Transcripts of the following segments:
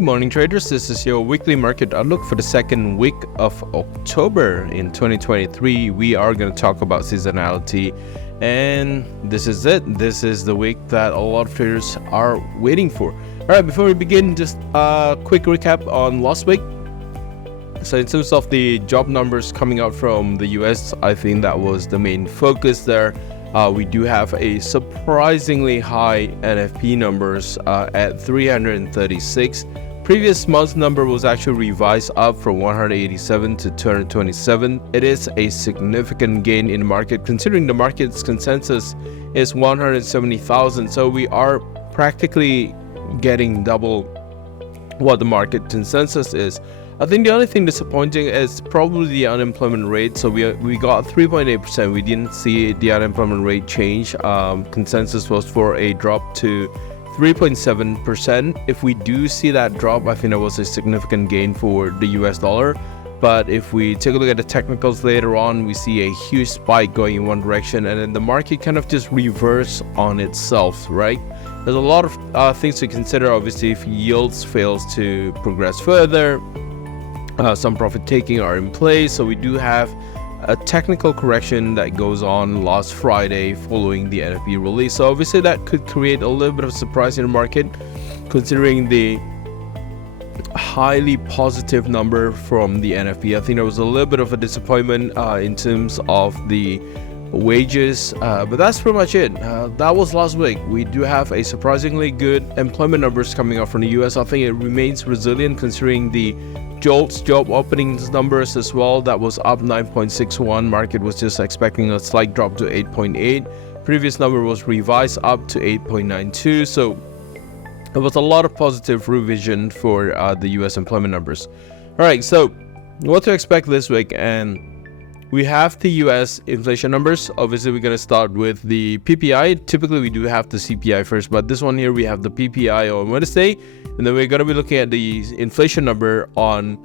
Good morning, traders. This is your weekly market outlook for the second week of October in 2023. We are going to talk about seasonality, and this is it. This is the week that a lot of traders are waiting for. All right, before we begin, just a quick recap on last week. So in terms of the job numbers coming out from the US, I think that was the main focus there. We do have a surprisingly high NFP numbers at 336. Previous month's number was actually revised up from 187 to 227. It is a significant gain in the market, considering the market's consensus is 170,000. So we are practically getting double what the market consensus is. I think the only thing disappointing is probably the unemployment rate. So we got 3.8%. We didn't see the unemployment rate change. Consensus was for a drop to 3.7%. If we do see that drop, I think that was a significant gain for the US dollar. But if we take a look at the technicals later on, we see a huge spike going in one direction, and then the market kind of just reverse on itself, right? There's a lot of things to consider. Obviously, if yields fails to progress further, some profit taking are in place. So we do have a technical correction that goes on last Friday following the NFP release. So obviously that could create a little bit of surprise in the market, considering the highly positive number from the NFP. I think there was a little bit of a disappointment in terms of the wages, but that's pretty much it. That was last week. We do have a surprisingly good employment numbers coming out from the US. I think it remains resilient considering the JOLTS job openings numbers as well. That was up 9.61. Market was just expecting a slight drop to 8.8. Previous number was revised up to 8.92. So there was a lot of positive revision for the US employment numbers. All right, so what to expect this week? And we have the US inflation numbers. Obviously, we're going to start with the PPI. Typically, we do have the CPI first, but this one here, we have the PPI on Wednesday. And then we're going to be looking at the inflation number on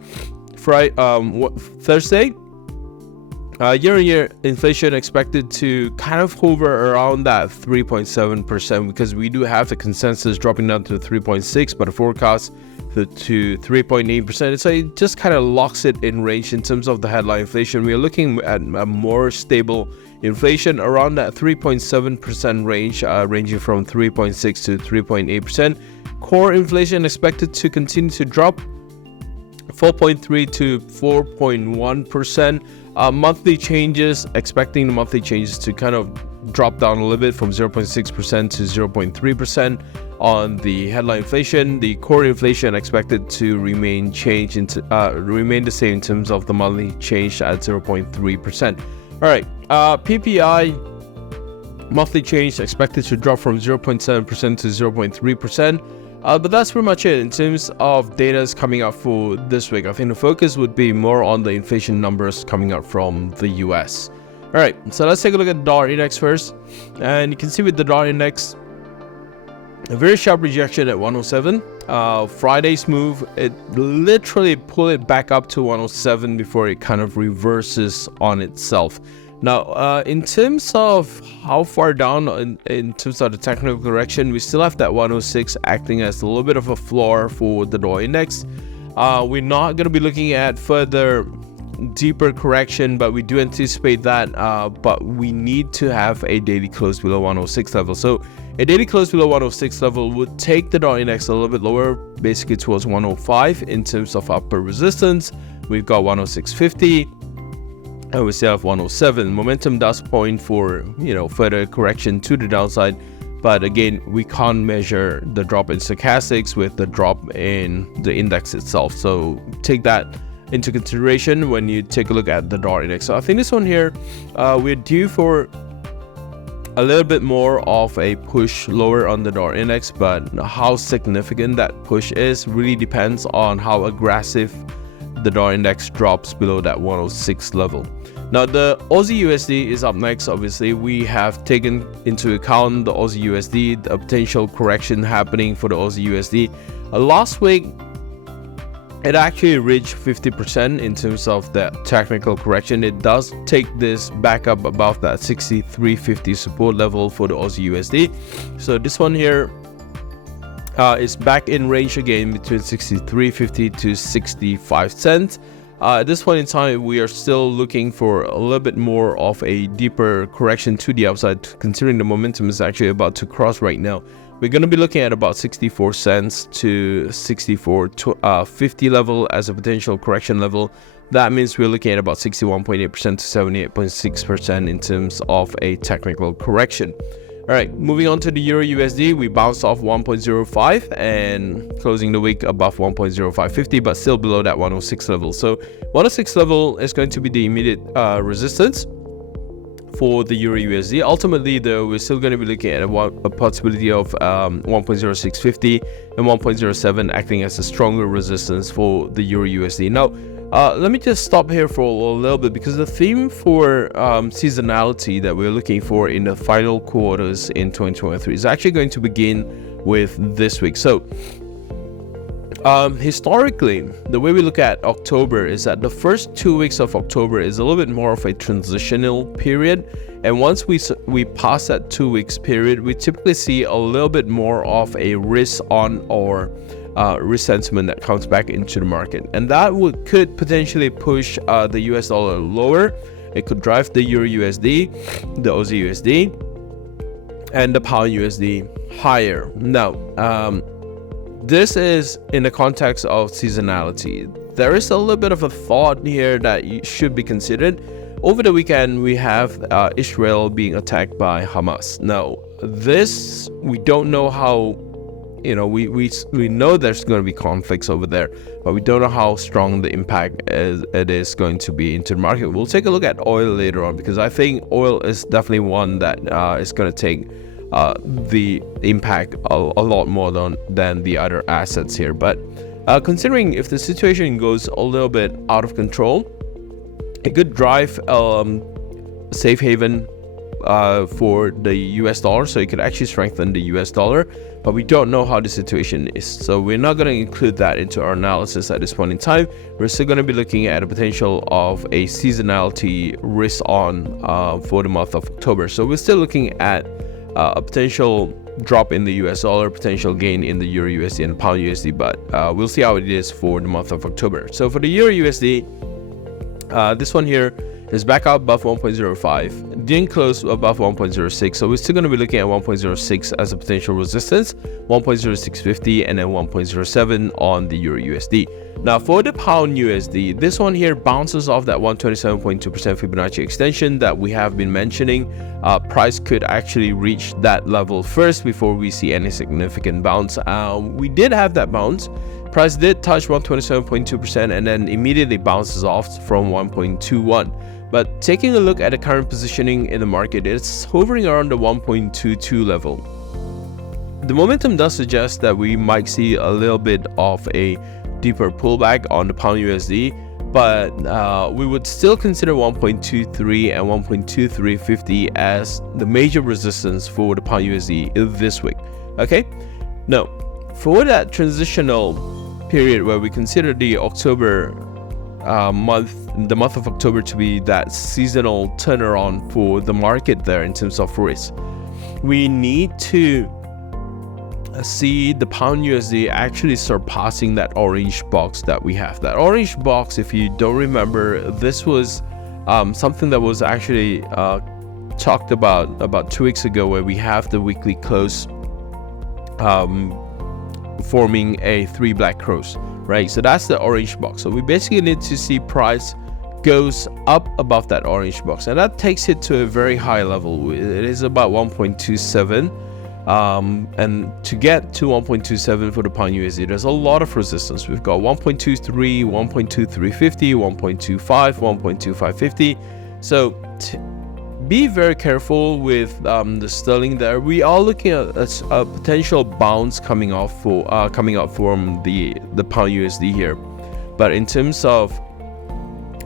Thursday. Year-on-year inflation expected to kind of hover around that 3.7%, because we do have the consensus dropping down to 3.6, but a forecast to 3.8%. So it just kind of locks it in range in terms of the headline inflation. We are looking at a more stable inflation around that 3.7% range, ranging from 3.6 to 3.8%. Core inflation expected to continue to drop 4.3 to 4.1%. Monthly changes, expecting the monthly changes to kind of drop down a little bit from 0.6% to 0.3% on the headline inflation. The core inflation expected to remain the same in terms of the monthly change at 0.3%. All right, PPI monthly change expected to drop from 0.7% to 0.3%. But that's pretty much it in terms of data coming out for this week. I think the focus would be more on the inflation numbers coming out from the US. All right, so let's take a look at the dollar index first. And you can see with the dollar index, a very sharp rejection at 107. Friday's move, it literally pulled it back up to 107 before it kind of reverses on itself. Now, in terms of how far down in terms of the technical correction, we still have that 106 acting as a little bit of a floor for the dollar index. We're not going to be looking at further deeper correction, but we do anticipate that. But we need to have a daily close below 106 level. So a daily close below 106 level would take the dollar index a little bit lower, basically towards 105 in terms of upper resistance. We've got 106.50. And we still have 107. Momentum does point for, further correction to the downside. But again, we can't measure the drop in stochastics with the drop in the index itself. So take that into consideration when you take a look at the dollar index. So I think this one here, we're due for a little bit more of a push lower on the dollar index. But how significant that push is really depends on how aggressive the dollar index drops below that 106 level. Now the Aussie USD is up next. Obviously, we have taken into account the Aussie USD, the potential correction happening for the Aussie USD. Last week, it actually reached 50% in terms of the technical correction. It does take this back up above that 63.50 support level for the Aussie USD. So this one here is back in range again between 63.50 to 65 cents. At this point in time, we are still looking for a little bit more of a deeper correction to the upside, considering the momentum is actually about to cross right now. We're going to be looking at about 64 cents to 64.50 level as a potential correction level. That means we're looking at about 61.8% to 78.6% in terms of a technical correction. All right, moving on to the Euro USD, we bounced off 1.05 and closing the week above 1.0550, but still below that 106 level. So 106 level is going to be the immediate resistance for the Euro USD. Ultimately, though, we're still going to be looking at a possibility of 1.0650 and 1.07 acting as a stronger resistance for the Euro USD. Now, let me just stop here for a little bit, because the theme for seasonality that we're looking for in the final quarters in 2023 is actually going to begin with this week. So historically, the way we look at October is that the first 2 weeks of October is a little bit more of a transitional period, and once we pass that 2 weeks period, we typically see a little bit more of a risk on or risk sentiment that comes back into the market, and that could potentially push the US dollar lower. It could drive the Euro USD, the Aussie USD, and the Pound USD higher. Now, this is in the context of seasonality. There is a little bit of a thought here that should be considered. Over the weekend, we have Israel being attacked by Hamas. Now, this, we don't know how, we know there's going to be conflicts over there, but we don't know how strong the impact it is going to be into the market. We'll take a look at oil later on, because I think oil is definitely one that is going to take the impact a lot more than the other assets here. But considering if the situation goes a little bit out of control, it could drive safe haven for the US dollar, so it could actually strengthen the US dollar, but we don't know how the situation is, so we're not going to include that into our analysis at this point in time. We're still going to be looking at a potential of a seasonality risk on for the month of October. So we're still looking at a potential drop in the US dollar, potential gain in the Euro USD and Pound USD, but we'll see how it is for the month of October. So for the Euro USD, this one here is back out above 1.05, didn't close above 1.06, so we're still going to be looking at 1.06 as a potential resistance, 1.0650, and then 1.07 on the Euro USD. Now for the Pound USD, this one here bounces off that 127.2% Fibonacci extension that we have been mentioning. Price could actually reach that level first before we see any significant bounce. We did have that bounce. Price did touch 127.2% and then immediately bounces off from 1.21. But taking a look at the current positioning in the market, it's hovering around the 1.22 level. The momentum does suggest that we might see a little bit of a deeper pullback on the Pound USD, but we would still consider 1.23 and 1.2350 as the major resistance for the Pound USD this week. Okay, now for that transitional period where we consider the October the month of October to be that seasonal turnaround for the market there in terms of risk, we need to see the Pound USD actually surpassing that orange box that we have. That orange box, if you don't remember, this was something that was actually talked about 2 weeks ago, where we have the weekly close forming a 3 black crows, right? So that's the orange box. So we basically need to see price goes up above that orange box, and that takes it to a very high level. It is about 1.27, and to get to 1.27 for the Pound USD, there's a lot of resistance. We've got 1.23, 1.2350, 1.25, 1.2550. So be very careful with the sterling there. We are looking at a potential bounce coming out from the Pound USD here. But in terms of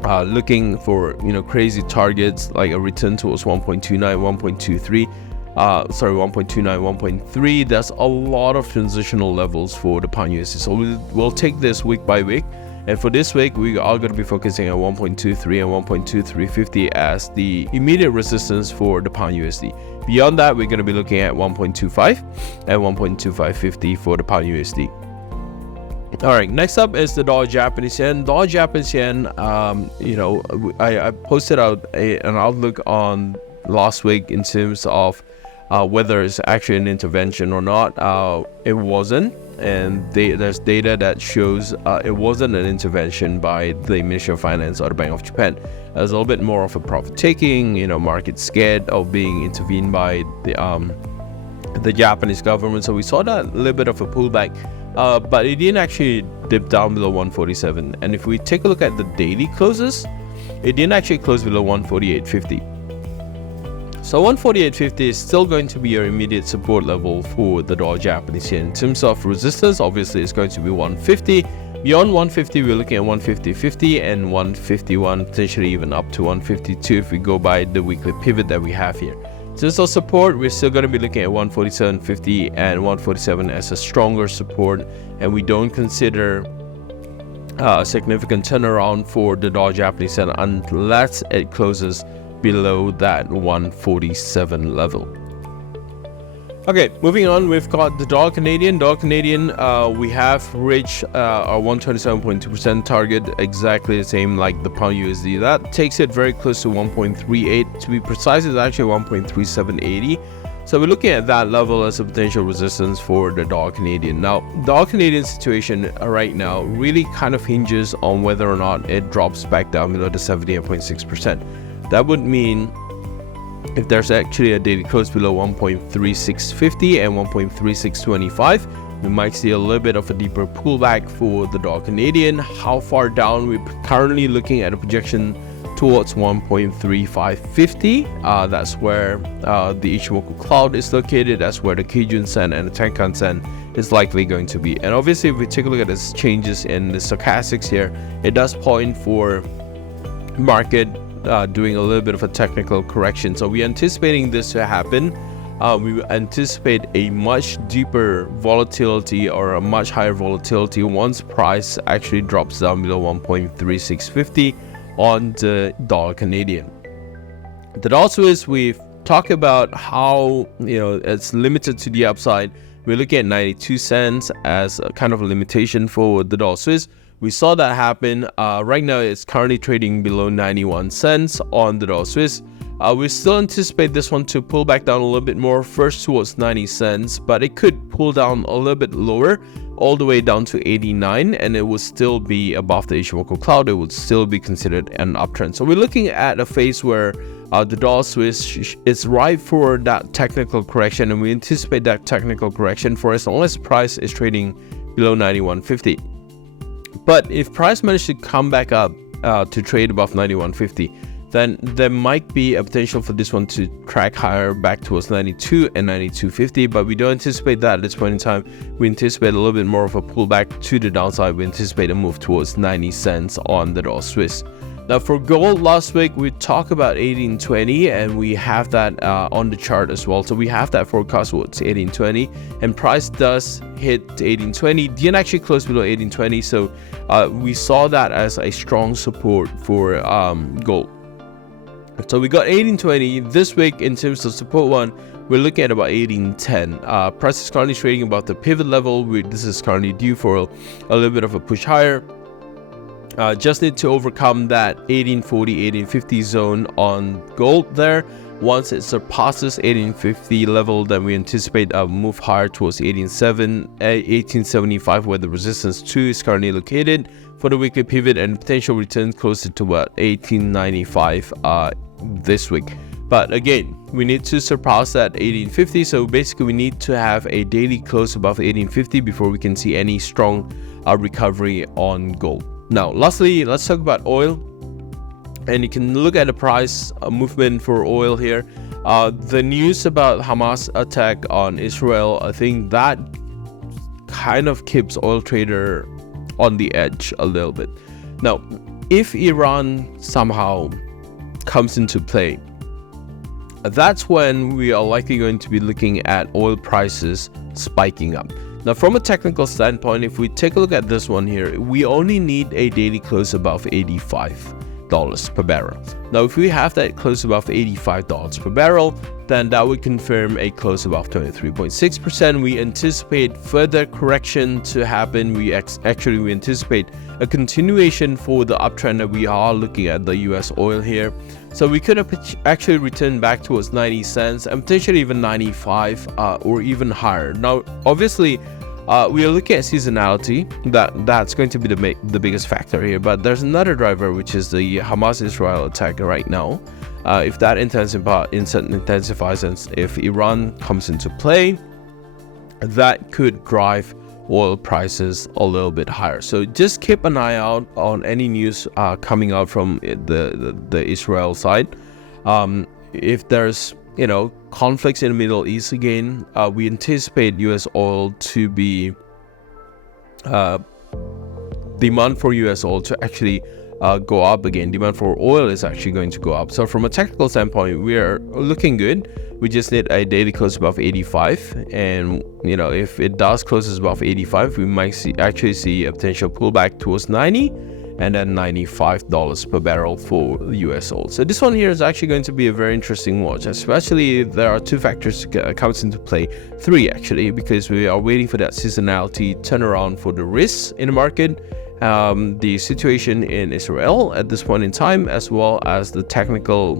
looking for crazy targets like a return towards 1.29, 1.23, 1.3, there's a lot of transitional levels for the pound USD. So we'll take this week by week. And for this week, we are going to be focusing on 1.23 and 1.2350 as the immediate resistance for the pound USD. Beyond that, we're going to be looking at 1.25 and 1.2550 for the pound USD. All right, next up is the dollar Japanese yen. Dollar Japanese yen, I posted out an outlook on last week in terms of whether it's actually an intervention or not. It wasn't, and there's data that shows it wasn't an intervention by the Ministry of Finance or the Bank of Japan. There's a little bit more of a profit taking, market scared of being intervened by the Japanese government. So we saw that a little bit of a pullback, but it didn't actually dip down below 147. And if we take a look at the daily closes, it didn't actually close below 148.50. So 148.50 is still going to be your immediate support level for the dollar Japanese yen. In terms of resistance, obviously it's going to be 150. Beyond 150, we're looking at 150.50 and 151, potentially even up to 152 if we go by the weekly pivot that we have here. In terms of support, we're still going to be looking at 147.50 and 147 as a stronger support, and we don't consider a significant turnaround for the dollar Japanese yen unless it closes below that 147 level. Okay, moving on, we've got the dollar Canadian. We have reached our 127.2% target, exactly the same like the pound USD. That takes it very close to 1.38. To be precise, it's actually 1.3780. So we're looking at that level as a potential resistance for the dollar Canadian. Now, dollar Canadian situation right now really kind of hinges on whether or not it drops back down below the 78.6%. That would mean if there's actually a daily close below 1.3650 and 1.3625, we might see a little bit of a deeper pullback for the dollar Canadian. How far down? We're currently looking at a projection towards 1.3550. That's where the Ichimoku cloud is located. That's where the Kijun Sen and the Tenkan Sen is likely going to be. And obviously, if we take a look at the changes in the stochastics here, it does point for market doing a little bit of a technical correction. So we're anticipating this to happen. We anticipate a much deeper volatility or a much higher volatility once price actually drops down below 1.3650 on the dollar Canadian. The dollar Swiss, we've talked about how it's limited to the upside. We're looking at 92 cents as a kind of a limitation for the dollar Swiss. We saw that happen. Right now, it's currently trading below 91 cents on the dollar Swiss. We still anticipate this one to pull back down a little bit more, first towards 90 cents, but it could pull down a little bit lower, all the way down to 89, and it would still be above the Ichimoku cloud. It would still be considered an uptrend. So we're looking at a phase where the dollar Swiss is ripe for that technical correction, and we anticipate that technical correction for as long as price is trading below 91.50. But if price managed to come back up to trade above 91.50, then there might be a potential for this one to track higher back towards 92 and 92.50, but we don't anticipate that at this point in time. We anticipate a little bit more of a pullback to the downside. We anticipate a move towards 90 cents on the dollar Swiss. Now for gold, last week we talked about 1820, and we have that on the chart as well. So we have that forecast towards 1820, and price does hit 1820. Didn't actually close below 1820, so we saw that as a strong support for gold. So we got 1820 this week. In terms of support one, we're looking at about 1810. Price is currently trading about the pivot level. This is currently due for a little bit of a push higher. Just need to overcome that 1840, 1850 zone on gold there. Once it surpasses 1850 level, then we anticipate a move higher towards 1875, where the resistance 2 is currently located for the weekly pivot, and potential return closer to about 1895 this week. But again, we need to surpass that 1850, so basically we need to have a daily close above 1850 before we can see any strong recovery on gold. Now lastly, let's talk about oil, and you can look at the price movement for oil here. The news about Hamas attack on Israel, I think that kind of keeps oil trader on the edge a little bit. Now, if Iran somehow comes into play, that's when we are likely going to be looking at oil prices spiking up. Now, from a technical standpoint, if we take a look at this one here, we only need a daily close above $85 per barrel. Now, if we have that close above $85 per barrel, then that would confirm a close above 23.6%. We anticipate further correction to happen. We anticipate a continuation for the uptrend that we are looking at the US oil here. So we could actually return back towards 90 cents and potentially even 95 or even higher. Now, obviously, we are looking at seasonality. That's going to be the biggest factor here. But there's another driver, which is the Hamas-Israel attack right now. If that intensifies and if Iran comes into play, that could drive oil prices a little bit higher. So just keep an eye out on any news coming out from the Israel side. If there's conflicts in the Middle East again, we anticipate US oil to be demand for US oil to actually go up again. Demand for oil is actually going to go up. So from a technical standpoint, we are looking good. We just need a daily close above 85, and if it does close above 85, we might actually see a potential pullback towards 90 and then $95 per barrel for US oil. So this one here is actually going to be a very interesting watch, especially there are two factors comes into play, three actually, because we are waiting for that seasonality turnaround for the risks in the market, the situation in Israel at this point in time, as well as the technical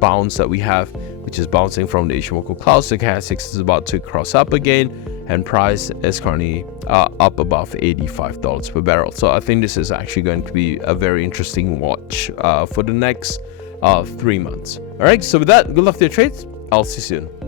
bounce that we have, which is bouncing from the Ishimoku cloud. Stochastics is about to cross up again, and price is currently up above $85 per barrel. So I think this is actually going to be a very interesting watch for the next 3 months. All right, so with that, good luck to your trades. I'll see you soon.